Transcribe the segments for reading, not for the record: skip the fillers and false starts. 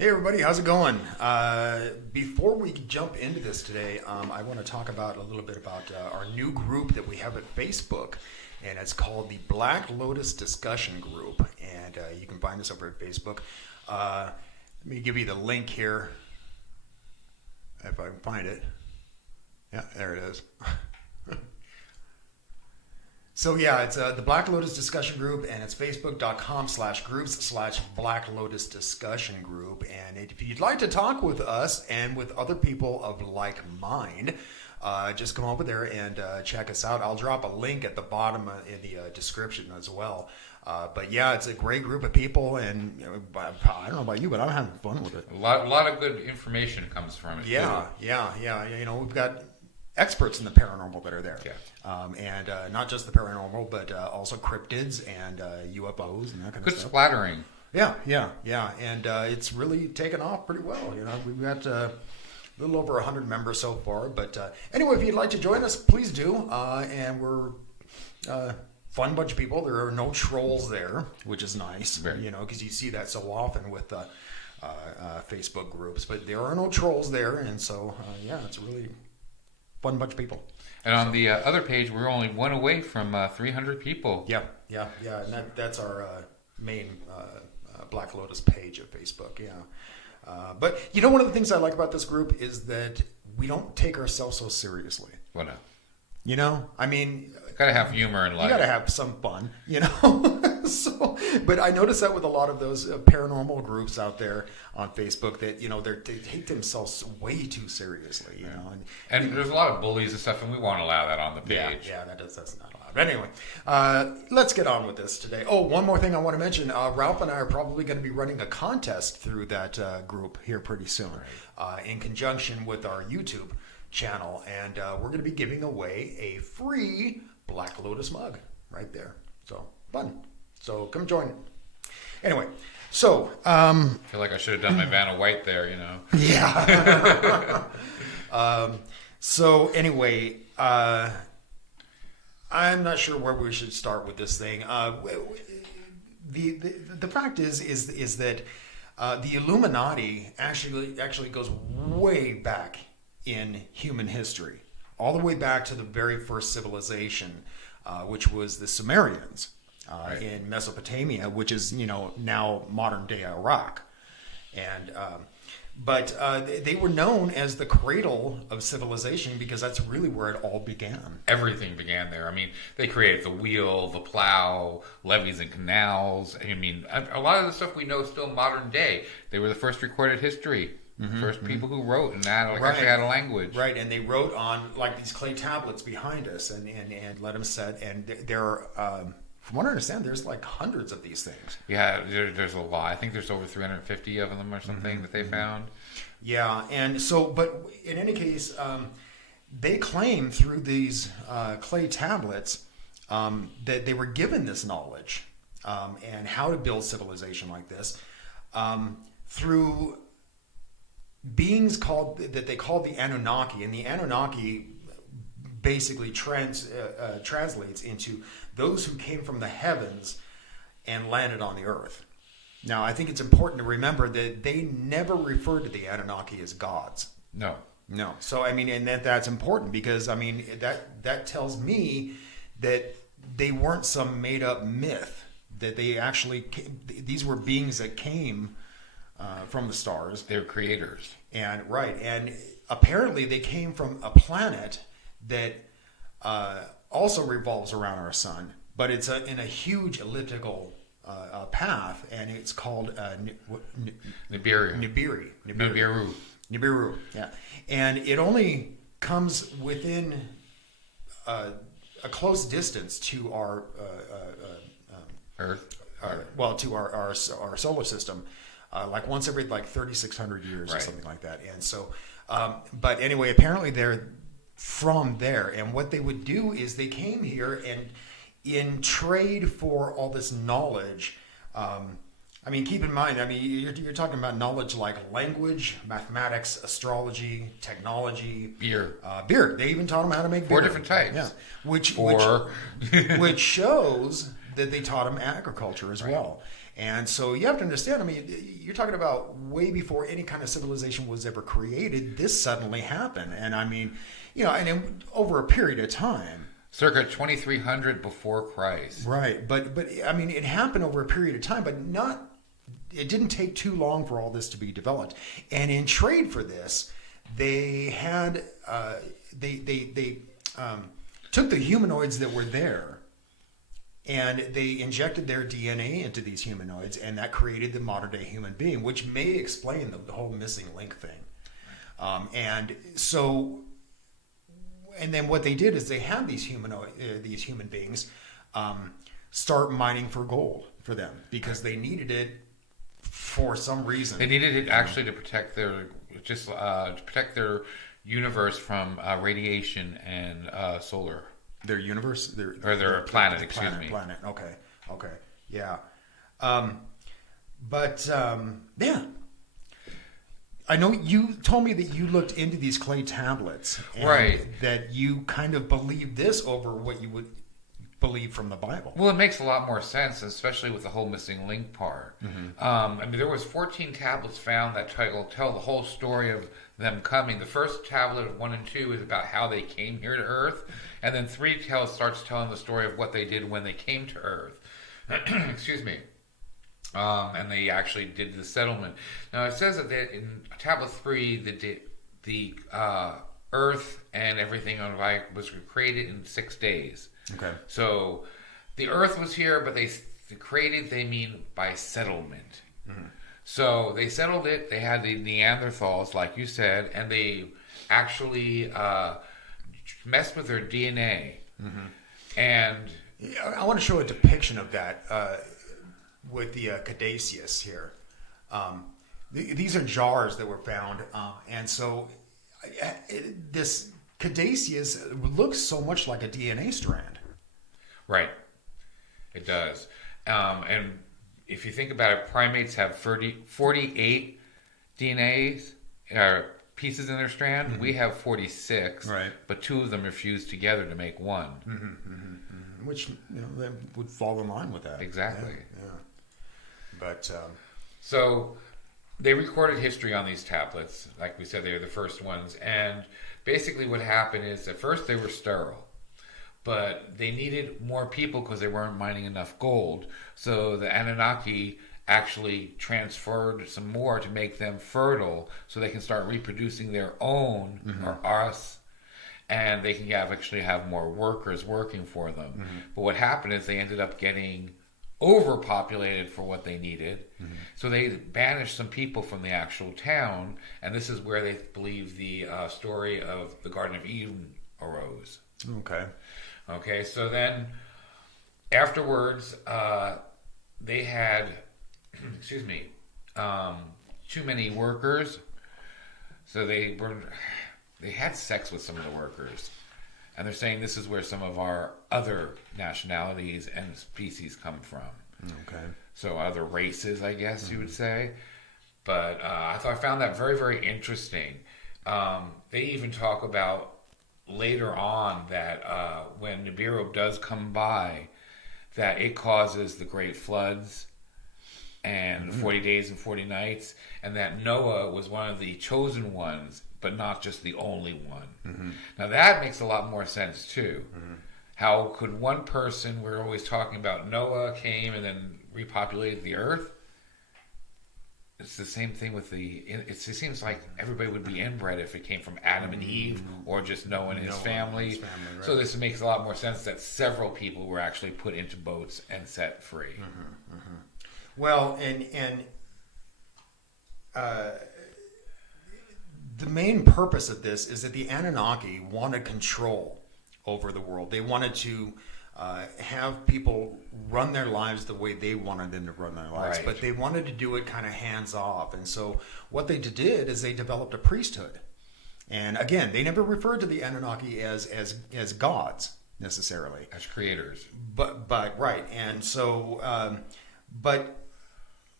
Hey everybody, how's it going? Before we jump into this today, I want to talk about a little bit about our new group that we have at Facebook, and it's called the Black Lotus Discussion Group, and you can find us over at Facebook. Let me give you the link here, if I can find it. Yeah, there it is. So yeah, it's the Black Lotus Discussion Group, and it's facebook.com/groups/Black Lotus Discussion Group. And if you'd like to talk with us and with other people of like mind, just come over there and check us out. I'll drop a link at the bottom in the description as well. But yeah, it's a great group of people, and I don't know about you, but I'm having fun with it. A lot of good information comes from it. Yeah. You know, we've got experts in the paranormal that are there. Yeah. And not just the paranormal, but also cryptids and UFOs and that kind Good of stuff. splattering. Yeah. And it's really taken off pretty well. You know, we've got a little over 100 members so far. But anyway, if you'd like to join us, please do. And we're fun bunch of people. There are no trolls there, which is nice. Very. You know, because you see that so often with Facebook groups. But there are no trolls there, and so yeah, it's a really fun bunch of people. And on the other page, we're only one away from 300 people. Yeah, and that's our main Black Lotus page of Facebook. Yeah, but you know, one of the things I like about this group is that we don't take ourselves so seriously. Well, no. You know, I mean, Gotta have humor in life. you gotta have some fun. You know, so. But I notice that with a lot of those paranormal groups out there on Facebook, that you know they take themselves way too seriously. You know, And there's a lot of bullies and stuff, and we won't allow that on the page. Yeah, that's not allowed. But anyway, let's get on with this today. Oh, one more thing I want to mention. Ralph and I are probably going to be running a contest through that group here pretty soon, in conjunction with our YouTube channel. And we're going to be giving away a free Black Lotus mug right there. So, fun. So, come join. Anyway, so... I feel like I should have done my Vanna White there, you know. Yeah. So anyway, I'm not sure where we should start with this thing. The fact is that the Illuminati actually goes way back in human history, all the way back to the very first civilization, which was the Sumerians in Mesopotamia, which is now modern day Iraq, and. But they were known as the cradle of civilization because that's really where it all began. Everything began there. I mean, they created the wheel, the plow, levees and canals. I mean, a lot of the stuff we know is still modern day. They were the first recorded history. First people who wrote, and that actually had a language. Right, and they wrote on like these clay tablets behind us and let them set. And there are, from what I understand, there's like hundreds of these things. Yeah, there's a lot. I think there's over 350 of them or something that they found. Yeah, and so, but in any case, they claim through these clay tablets that they were given this knowledge and how to build civilization like this through beings that they called the Anunnaki, and the Anunnaki basically translates into those who came from the heavens and landed on the earth. Now, I think it's important to remember that they never referred to the Anunnaki as gods. No. So, I mean, and that's important because, I mean, that tells me that they weren't some made-up myth, that they actually these were beings that came from the stars. They're creators. And apparently they came from a planet that also revolves around our sun, but it's in a huge elliptical path, and it's called Nibiru. Yeah, and it only comes within a close distance to our Earth. To our solar system, like once every 3,600 years or something like that. And so, but anyway, apparently they're from there, and what they would do is they came here, and in trade for all this knowledge, I mean, keep in mind, I mean, you're talking about knowledge like language, mathematics, astrology, technology, beer. They even taught them how to make beer. 4 different types. Yeah, which shows that they taught them agriculture as well. And so you have to understand, I mean, you're talking about way before any kind of civilization was ever created, this suddenly happened. And I mean, over a period of time. Circa 2300 before Christ. Right. But I mean, it happened over a period of time, but it didn't take too long for all this to be developed. And in trade for this, they had, they took the humanoids that were there, and they injected their DNA into these humanoids, and that created the modern day human being, which may explain the whole missing link thing. And then what they did is they had these human beings start mining for gold for them because they needed it for some reason. They needed it actually to protect their universe from radiation and solar. Their universe, their planet. Excuse me. Planet. Okay. Yeah. Yeah. I know you told me that you looked into these clay tablets, and right? That you kind of believe this over what you would believe from the Bible. Well, it makes a lot more sense, especially with the whole missing link part. Mm-hmm. I mean, there was 14 tablets found that tell the whole story of them coming. The first tablet, 1 and 2, is about how they came here to Earth, and then 3 starts telling the story of what they did when they came to Earth. Excuse me. And they actually did the settlement. Now it says that in tablet 3, the Earth and everything on it was created in 6 days. Okay. So the Earth was here, but they mean by settlement. Mm-hmm. So they settled it. They had the Neanderthals, like you said, and they actually messed with their DNA. Mm-hmm. And I want to show a depiction of that with the caduceus here. These are jars that were found, and so this caduceus looks so much like a DNA strand. Right, it does. And if you think about it, primates have 48 DNAs pieces in their strand. Mm-hmm. We have 46, right? But 2 of them are fused together to make one. Mm-hmm, mm-hmm, mm-hmm. Which they would fall in line with that. Exactly. Yeah. But so they recorded history on these tablets. Like we said, they were the first ones. And basically what happened is at first they were sterile. But they needed more people because they weren't mining enough gold. So the Anunnaki actually transferred some more to make them fertile so they can start reproducing their own, mm-hmm. or us, and they can actually have more workers working for them. Mm-hmm. But what happened is they ended up getting overpopulated for what they needed. Mm-hmm. So they banished some people from the actual town, and this is where they believe the story of the Garden of Eden arose. Okay, so then afterwards, they had, too many workers, so they had sex with some of the workers, and they're saying this is where some of our other nationalities and species come from. Okay, so other races, I guess, mm-hmm. you would say. But I found that very, very interesting. They even talk about later on that when Nibiru does come by, that it causes the great floods and mm-hmm. 40 days and 40 nights, and that Noah was one of the chosen ones, but not just the only one. Mm-hmm. Now that makes a lot more sense too. Mm-hmm. How could one person, we're always talking about Noah came and then repopulated the earth. It's the same thing with it seems like everybody would be inbred if it came from Adam and Eve or just Noah and his family. Right. So this makes a lot more sense that several people were actually put into boats and set free. Mm-hmm, mm-hmm. Well, and the main purpose of this is that the Anunnaki wanted control over the world. They wanted to have people run their lives the way they wanted them to run their lives, right. But they wanted to do it kind of hands off. And so what they did is they developed a priesthood. And again, they never referred to the Anunnaki as gods necessarily, as creators. But right. And so, but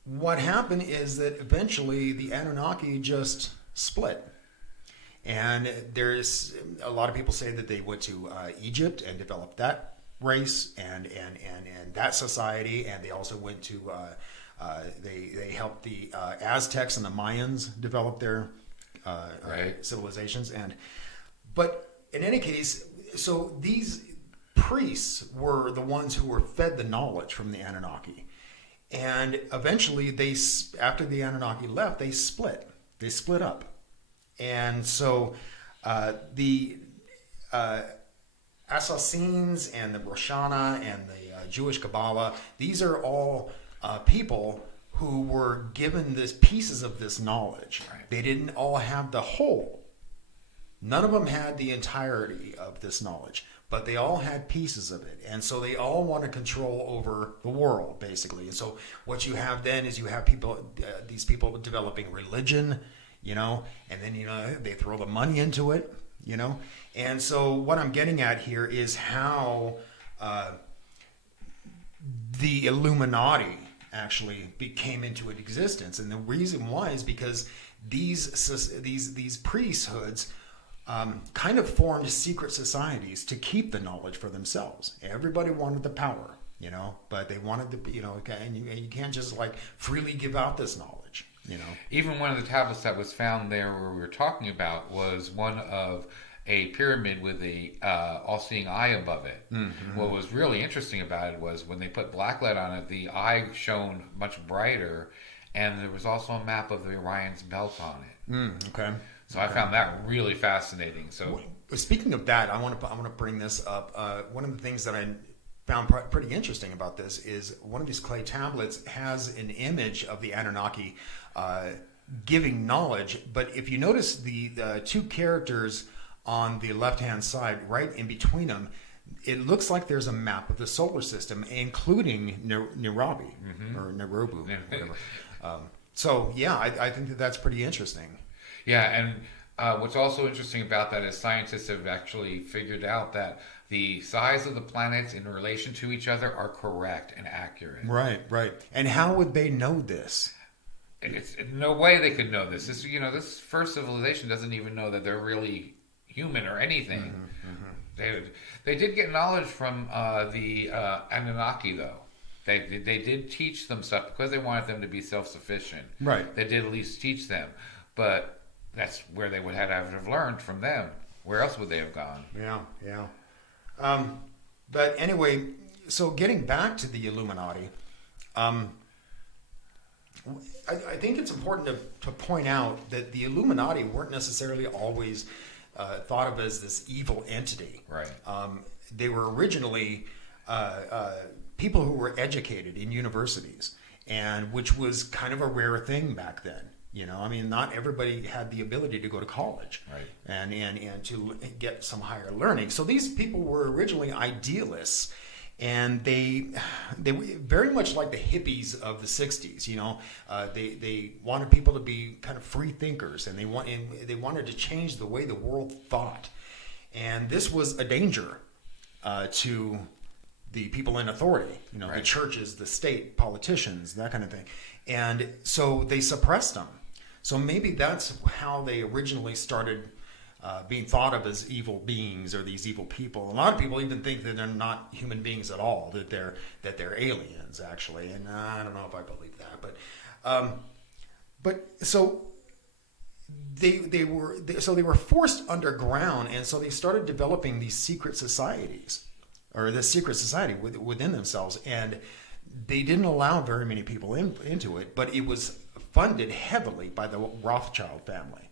what happened is that eventually the Anunnaki just split. And there's a lot of people say that they went to Egypt and developed that race and that society, and they also went to They helped the Aztecs and the Mayans develop their civilizations. But in any case, so these priests were the ones who were fed the knowledge from the Anunnaki. And eventually, after the Anunnaki left, they split. They split up. And so the Assassins and the Roshana and the Jewish Kabbalah, these are all people who were given this pieces of this knowledge. Right. They didn't all have the whole. None of them had the entirety of this knowledge, but they all had pieces of it. And so they all want to control over the world, basically. And so what you have then is you have people, these people developing religion, and then, they throw the money into it, And so what I'm getting at here is how the Illuminati actually came into existence. And the reason why is because these priesthoods kind of formed secret societies to keep the knowledge for themselves. Everybody wanted the power, but they wanted and you can't just freely give out this knowledge, Even one of the tablets that was found there where we were talking about was one of a pyramid with a all-seeing eye above it. Mm-hmm. What was really interesting about it was when they put blacklight on it, the eye shone much brighter, and there was also a map of the Orion's belt on it. Okay. So I found that really fascinating. So, speaking of that, I want to bring this up. One of the things that I found pretty interesting about this is one of these clay tablets has an image of the Anunnaki giving knowledge. But if you notice the two characters on the left-hand side, right in between them, it looks like there's a map of the solar system, including Nairobi or Nairobi, whatever. I think that's pretty interesting. Yeah, and what's also interesting about that is scientists have actually figured out that the size of the planets in relation to each other are correct and accurate. Right. And how would they know this? It's no way they could know this. This first civilization doesn't even know that they're really human or anything. They did get knowledge from the Anunnaki, though. They did teach them stuff because they wanted them to be self-sufficient. Right. They did at least teach them, but that's where they would have learned from them. Where else would they have gone? Yeah. But anyway, so getting back to the Illuminati, I think it's important to point out that the Illuminati weren't necessarily always thought of as this evil entity. Right. They were originally people who were educated in universities, and which was kind of a rare thing back then. Not everybody had the ability to go to college, right, and to get some higher learning. So these people were originally idealists, and they were very much like the hippies of the '60s. They wanted people to be kind of free thinkers, and they wanted to change the way the world thought, and this was a danger to the people in authority. Right. The churches, the state, politicians, that kind of thing, and so they suppressed them. So maybe that's how they originally started being thought of as evil beings or these evil people. A lot of people even think that they're not human beings at all, that they're aliens actually, and I don't know if I believe that. But so they were forced underground, and so they started developing these secret societies, or this secret society within themselves, and they didn't allow very many people into it, but it was funded heavily by the Rothschild family.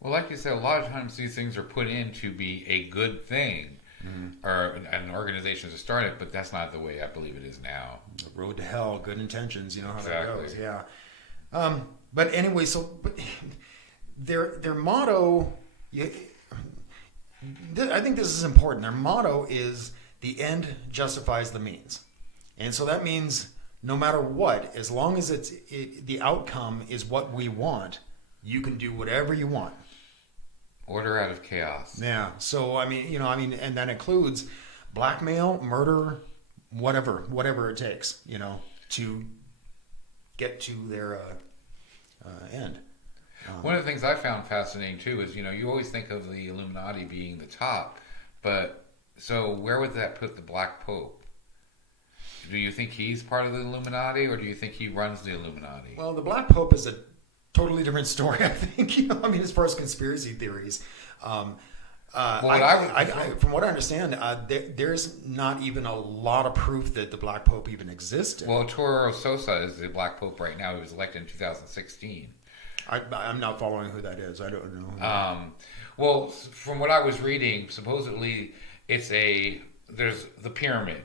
Well, like you said, a lot of times these things are put in to be a good thing, or an organization to start it, but that's not the way I believe it is now. The road to hell, good intentions, you know how exactly. that goes. Yeah. But anyway, but their motto, I think this is important. Their motto is the end justifies the means. And so that means no matter what, as long as the outcome is what we want, you can do whatever you want. Order out of chaos. Yeah. So and that includes blackmail, murder, whatever it takes, to get to their end. One of the things I found fascinating too is, you always think of the Illuminati being the top, but so where would that put the Black Pope? Do you think he's part of the Illuminati, or do you think he runs the Illuminati? Well, the Black Pope is a totally different story, I think. I mean, as far as conspiracy theories. From what I understand, there's not even a lot of proof that the Black Pope even existed. Well, Toro Sosa is the Black Pope right now. He was elected in 2016. I'm not following who that is. I don't know. Well, from what I was reading, supposedly there's the pyramid,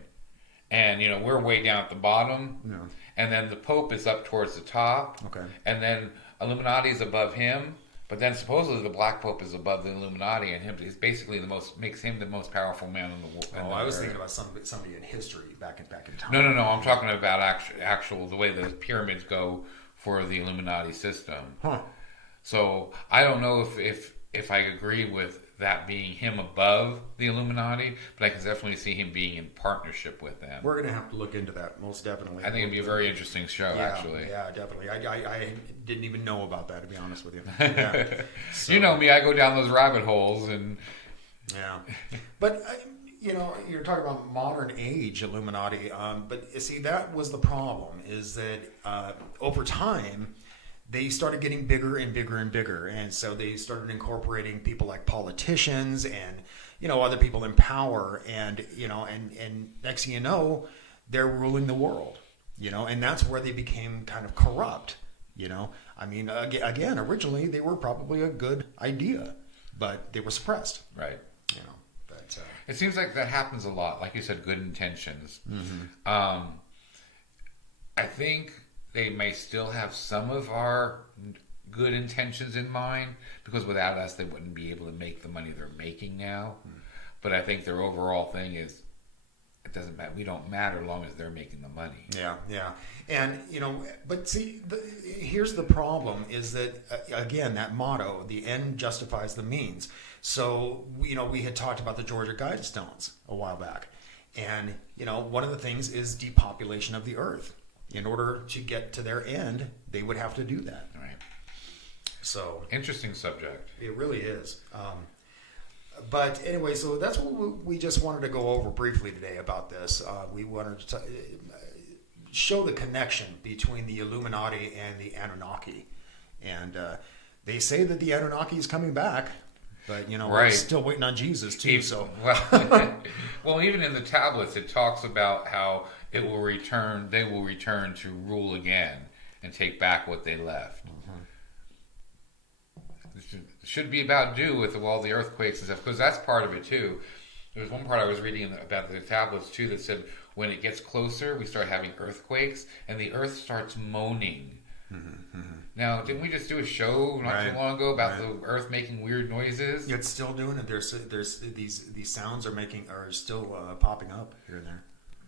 and we're way down at the bottom, and then the Pope is up towards the top, and then Illuminati is above him. But then supposedly the Black Pope is above the Illuminati, and him is basically makes him the most powerful man in the world. I was thinking about somebody in history back in time. No. I'm talking about actual the way the pyramids go for the Illuminati system. Huh. So I don't know if I agree with that being him above the Illuminati, but I can definitely see him being in partnership with them. We're going to have to look into that, most definitely. I think it'd be a very interesting show, actually. Yeah, definitely. I didn't even know about that, to be honest with you. Yeah. So, you know me, I go down those rabbit holes. Yeah. But, you're talking about modern age Illuminati, but you see, that was the problem, is that over time, they started getting bigger and bigger and bigger. And so they started incorporating people like politicians and, other people in power. And, and next thing you know, they're ruling the world, and that's where they became kind of corrupt, I mean, again, originally they were probably a good idea, but they were suppressed. Right. But it seems like that happens a lot. Like you said, good intentions. Mm-hmm. I think they may still have some of our good intentions in mind, because without us, they wouldn't be able to make the money they're making now. But I think their overall thing is, it doesn't matter. We don't matter as long as they're making the money. Yeah. And, but see, here's the problem is that, again, that motto, the end justifies the means. So, we had talked about the Georgia Guidestones a while back. And, one of the things is depopulation of the earth. In order to get to their end, they would have to do that. Right. So interesting subject. It really is. But anyway, so that's what we just wanted to go over briefly today about this. We wanted to show the connection between the Illuminati and the Anunnaki. And they say that the Anunnaki is coming back. But, we're still waiting on Jesus, too. Well, even in the tablets, it talks about how they will return to rule again and take back what they left. Mm-hmm. It should be about due with all the earthquakes and stuff, because that's part of it, too. There was one part I was reading about the tablets, too, that said when it gets closer, we start having earthquakes, and the earth starts moaning. Mm-hmm. Now, didn't we just do a show not too long ago about the earth making weird noises? It's still doing it. There's these sounds are still popping up here and there.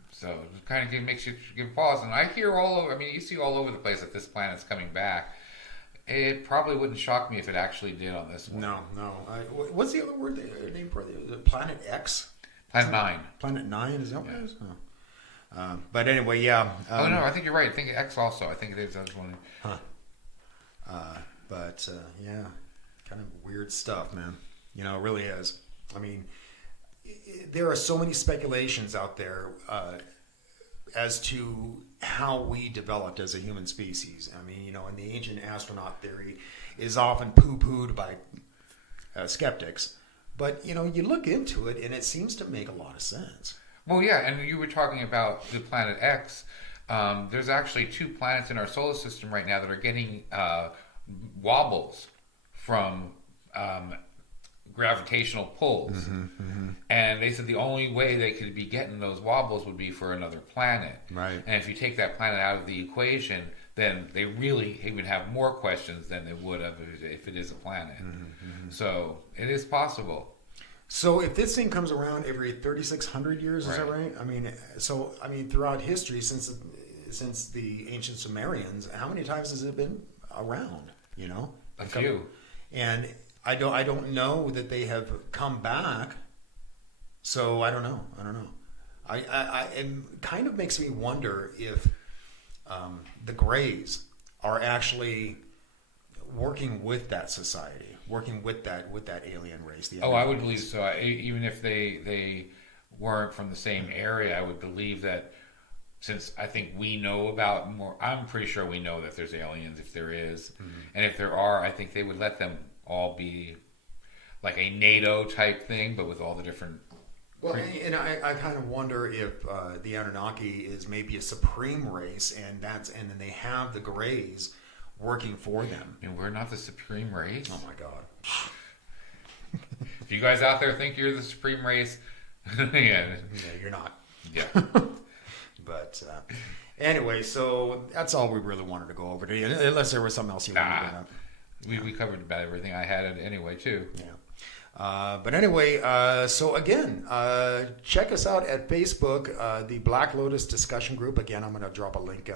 So it kind of makes you give pause. And I hear all over. I mean, you see all over the place that this planet's coming back. It probably wouldn't shock me if it actually did on this one. No. What's the other word name for it? Planet X? Planet 9. Planet 9, is that what it is? Oh. But anyway, yeah. No, I think you're right. I think X also. I think there's one. Huh. Yeah, kind of weird stuff, man. It really is. I mean, there are so many speculations out there as to how we developed as a human species. I mean, and the ancient astronaut theory is often poo-pooed by skeptics. But, you look into it and it seems to make a lot of sense. Well, yeah, and you were talking about the planet X. There's actually 2 planets in our solar system right now that are getting wobbles from gravitational pulls. And they said the only way they could be getting those wobbles would be for another planet. Right. And if you take that planet out of the equation, then they really even have more questions than they would have if it is a planet. So it is possible. So if this thing comes around every 3,600 years, is that right? I mean, throughout history, since the ancient Sumerians, how many times has it been around? A few. And I don't know that they have come back. So I don't know. It kind of makes me wonder if the Greys are actually working with that society, working with that alien race. I would believe so. Even if they weren't from the same area, I would believe that since I think we know about more, I'm pretty sure we know that there's aliens if there is. And if there are, I think they would let them all be like a NATO type thing, but with all the different. Well, and I kind of wonder if the Anunnaki is maybe a supreme race, and then they have the Greys working for them. And we're not the supreme race. Oh my God! If you guys out there think you're the supreme race, yeah, you're not. Yeah. But anyway, so that's all we really wanted to go over today, unless there was something else you wanted to bring up. We covered about everything I had anyway too. Yeah. But anyway, so again, check us out at Facebook, the Black Lotus discussion group. Again, I'm going to drop a link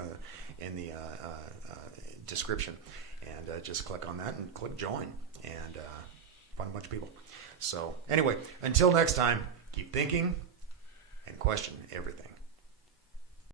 in the description, and just click on that and click join, and find a bunch of people. So anyway, until next time, keep thinking and question everything.